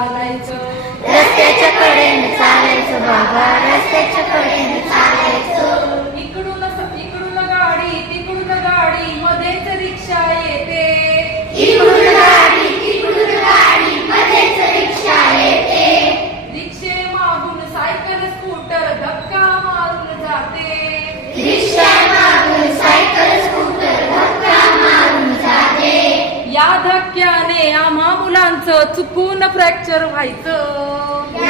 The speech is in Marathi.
चालायचं, रस्त्याच्या कडेने चालायचं बाबा, रस्त्याच्या कडेने चालायचं. इकडून गाडी तिकडून गाडी मध्येच रिक्षा येते, इकडून गाडी तिकडून गाडी मध्येच रिक्षा येते. रिक्षे मागून सायकल स्कूटर धक्का मारून जाते, रिक्षा मागून सायकल स्कूटर धक्का मारून जाते. या धक्क्याने आम्हा मुलांचं चुकून फ्रॅक्चर व्हायचं,